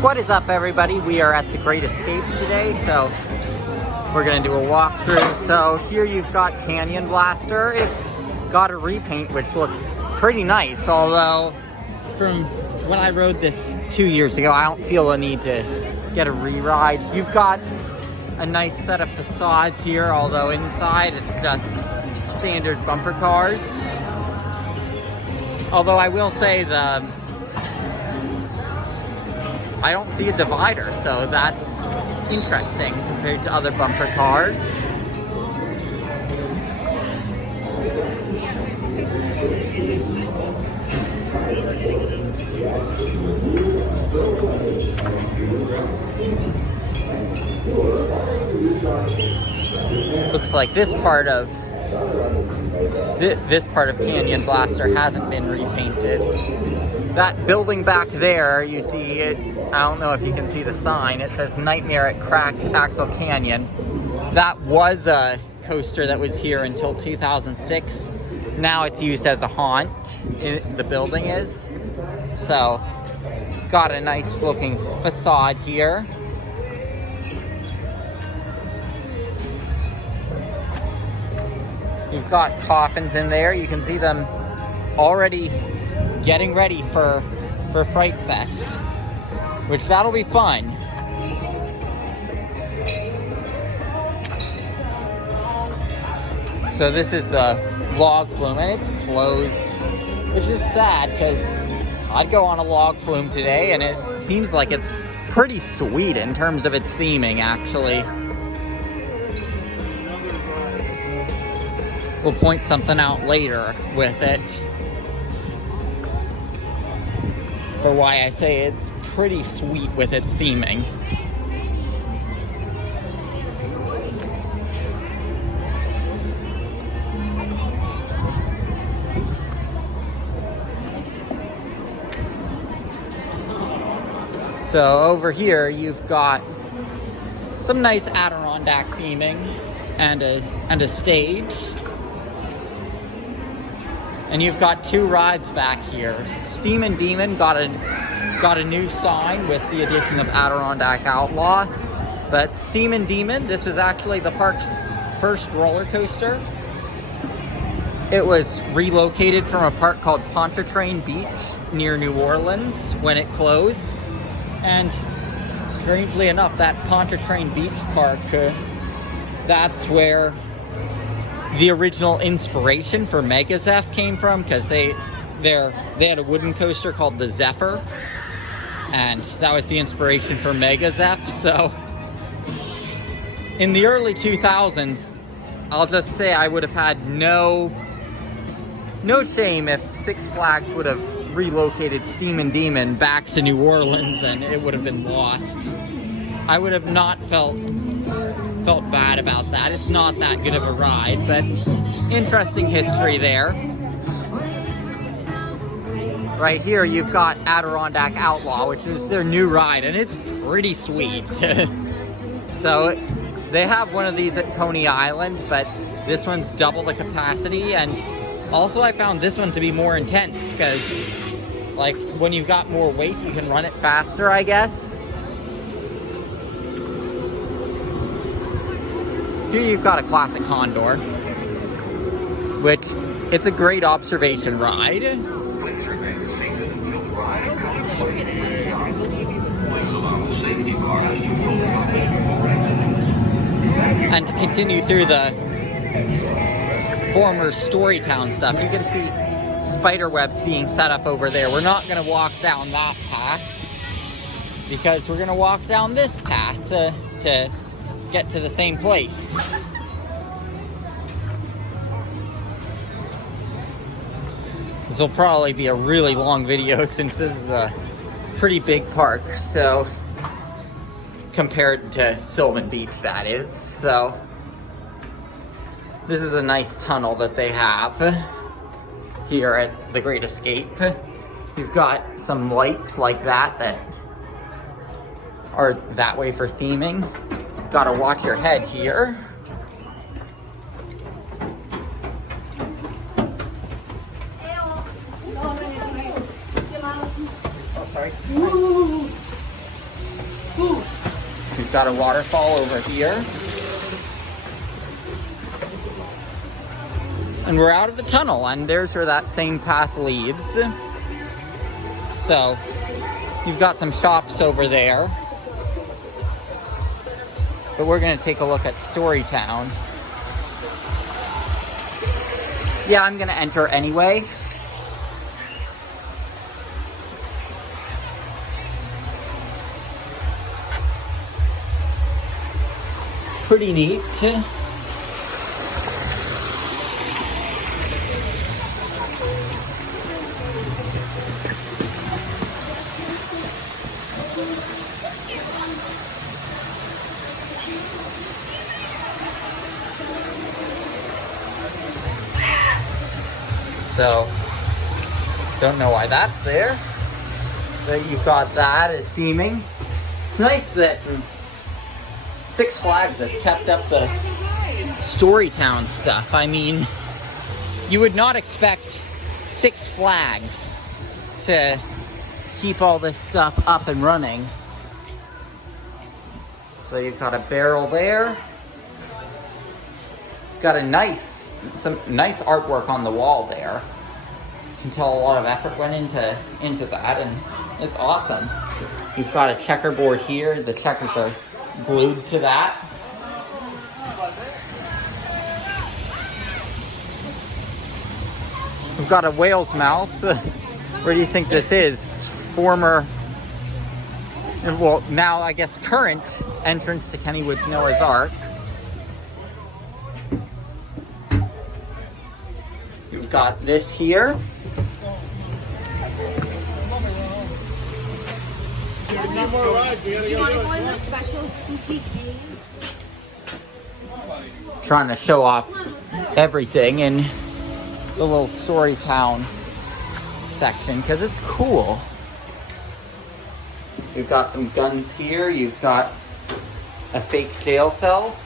What is up, everybody? We are at the Great Escape today, so we're gonna do a walkthrough. So here you've got Canyon Blaster. It's got a repaint which looks pretty nice, although from when I rode this 2 years ago, I don't feel a need to get a re-ride. You've got a nice set of facades here, although inside it's just standard bumper cars. Although I will say I don't see a divider, so that's interesting compared to other bumper cars. Looks like this part of Canyon Blaster hasn't been repainted. That building back there, you see it, I don't know if you can see the sign, it says Nightmare at Crack Axle Canyon. That was a coaster that was here until 2006. Now it's used as a haunt, the building is. So, got a nice looking facade here. You've got coffins in there. You can see them already getting ready for Fright Fest, which that'll be fun. So this is the log flume, and it's closed, which is sad because I'd go on a log flume today, and it seems like it's pretty sweet in terms of its theming, actually. We'll point something out later with it for why I say it's pretty sweet with its theming. So over here you've got some nice Adirondack theming and a stage. And you've got two rides back here. Steam and Demon got a new sign with the addition of Adirondack Outlaw. But Steam and Demon, this was actually the park's first roller coaster. It was relocated from a park called Pontchartrain Beach near New Orleans when it closed. And strangely enough, that Pontchartrain Beach park, that's where the original inspiration for Mega Zeph came from, because they had a wooden coaster called the Zephyr, and that was the inspiration for Mega Zeph. So in the early 2000s, I'll just say I would have had no shame if Six Flags would have relocated Steam and Demon back to New Orleans and it would have been lost. I would have not felt bad about that. It's not that good of a ride, but interesting history there. Right here you've got Adirondack Outlaw, which is their new ride, and it's pretty sweet. So they have one of these at Coney Island, but this one's double the capacity, and also I found this one to be more intense because, like, when you've got more weight you can run it faster, I guess. Here you've got a classic Condor, which it's a great observation ride. And to continue through the former Storytown stuff, you can see spider webs being set up over there. We're not going to walk down that path because we're going to walk down this path to get to the same place. This will probably be a really long video since this is a pretty big park, so compared to Sylvan Beach, that is. So this is a nice tunnel that they have here at the Great Escape. You've got some lights like that are that way for theming. Gotta watch your head here. Oh, sorry. We've got a waterfall over here. And we're out of the tunnel, and there's where that same path leads. So, you've got some shops over there. But we're gonna take a look at Storytown. Yeah, I'm gonna enter anyway. Pretty neat. So, don't know why that's there, but you've got that as theming. It's nice that Six Flags has kept up the Storytown stuff. I mean, you would not expect Six Flags to keep all this stuff up and running. So you've got a barrel there. Got some nice artwork on the wall there. You can tell a lot of effort went into that, and it's awesome. You've got a checkerboard here. The checkers are glued to that. We've got a whale's mouth. Where do you think this is? Former, well, now I guess current entrance to Kennywood's Noah's Ark. You've got this here. Do you want to go in the special spooky cave? Trying to show off everything in the little Storytown section because it's cool. You've got some guns here. You've got a fake jail cell.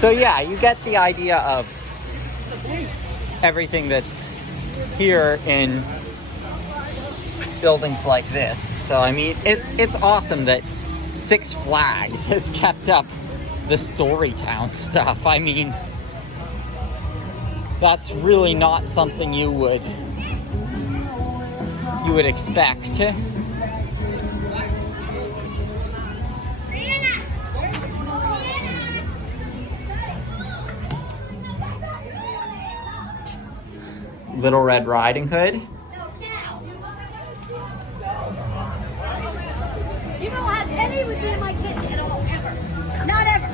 So yeah, you get the idea of everything that's here in buildings like this. So I mean, it's awesome that Six Flags has kept up the Storytown stuff. I mean, that's really not something you would expect. Little Red Riding Hood. You don't have any with me and my kids at all, ever. Not ever.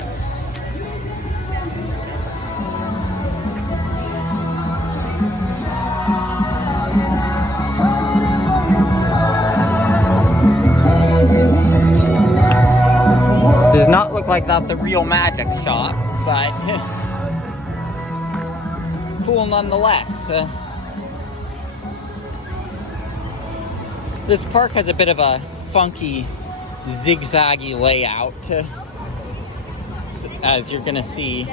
Does not look like that's a real magic shop, but cool nonetheless. This park has a bit of a funky, zigzaggy layout, as you're gonna see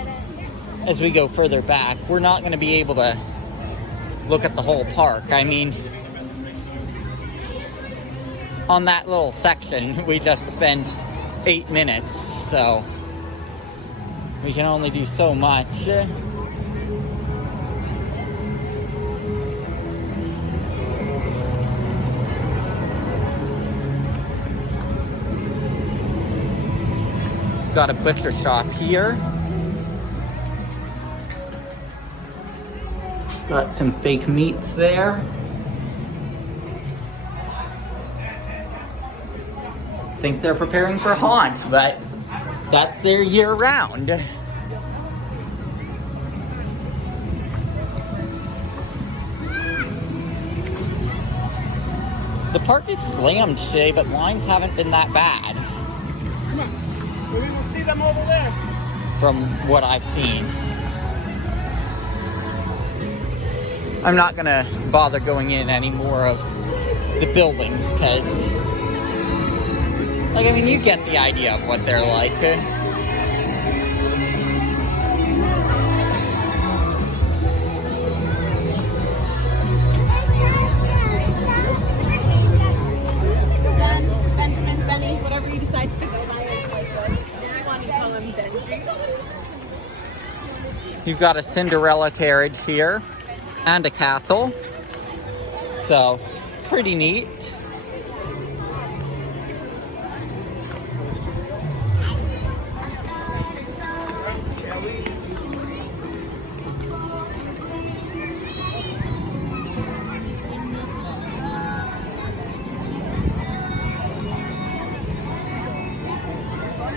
as we go further back. We're not gonna be able to look at the whole park. I mean, on that little section, we just spent 8 minutes, so we can only do so much. Got a butcher shop here. Got some fake meats there. Think they're preparing for haunt, but that's their year round. The park is slammed today, but lines haven't been that bad. We will see them over there. From what I've seen. I'm not gonna bother going in any more of the buildings because, like, I mean, you get the idea of what they're like. You've got a Cinderella carriage here and a castle. So, pretty neat.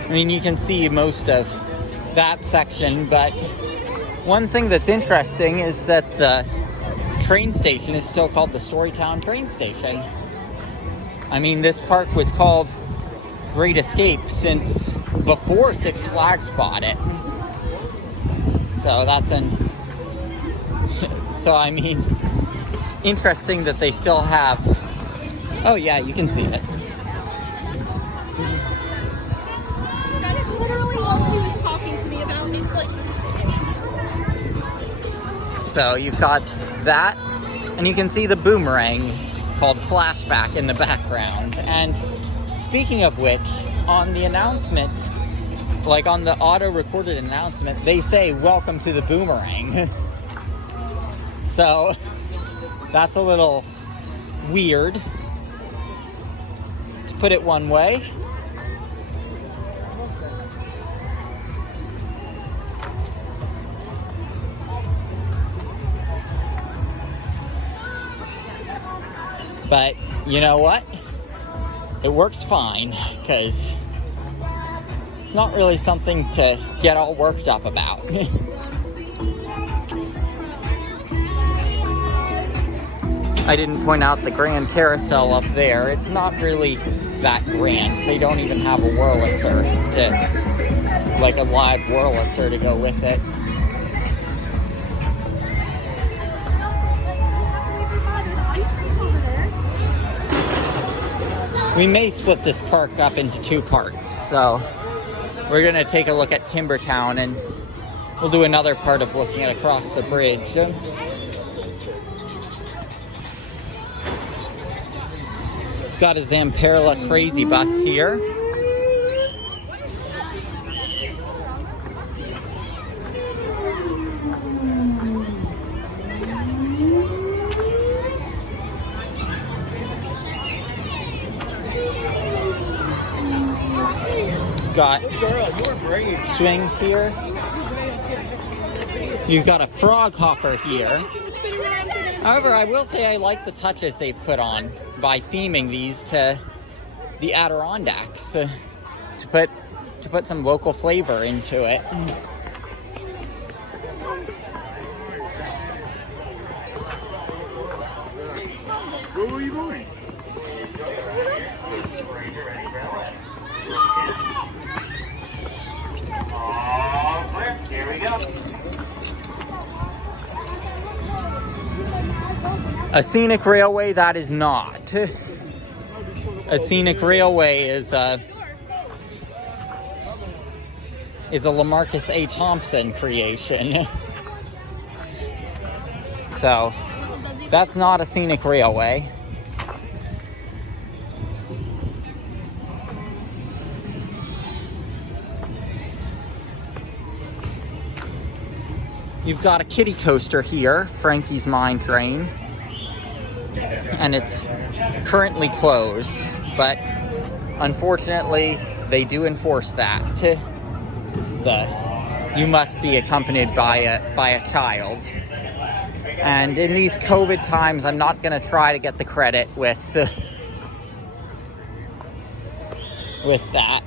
I mean, you can see most of that section, but one thing that's interesting is that the train station is still called the Storytown train station. I mean, this park was called Great Escape since before Six Flags bought it. So so I mean, it's interesting that they still have, oh yeah, you can see it. That's literally all she was talking to me about. It's like, So you've got that, and you can see the boomerang called Flashback in the background. And speaking of which, on the announcement, like on the auto-recorded announcement, they say, "Welcome to the boomerang." So that's a little weird, to put it one way. But you know what? It works fine, because it's not really something to get all worked up about. I didn't point out the grand carousel up there. It's not really that grand. They don't even have a Wurlitzer like a live Wurlitzer to go with it. We may split this park up into two parts, so we're gonna take a look at Timbertown, and we'll do another part of looking at across the bridge. We've got a Zamperla Crazy Bus here. Got swings here. You've got a frog hopper here. However, I will say I like the touches they've put on by theming these to the Adirondacks to put some local flavor into it. Where were you going? Here we go. A scenic railway, that is not. A scenic railway is a LaMarcus A. Thompson creation. So that's not a scenic railway. You've got a kiddie coaster here, Frankie's Mine Train, and it's currently closed, but unfortunately they do enforce that. You must be accompanied by a child. And in these COVID times, I'm not going to try to get the credit with that.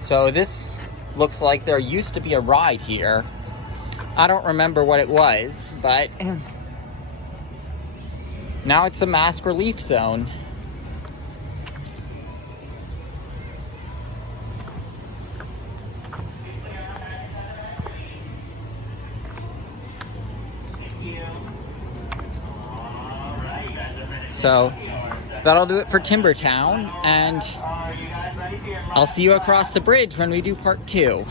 So this looks like there used to be a ride here. I don't remember what it was, but now it's a mask relief zone. So that'll do it for Timbertown, and I'll see you across the bridge when we do part 2.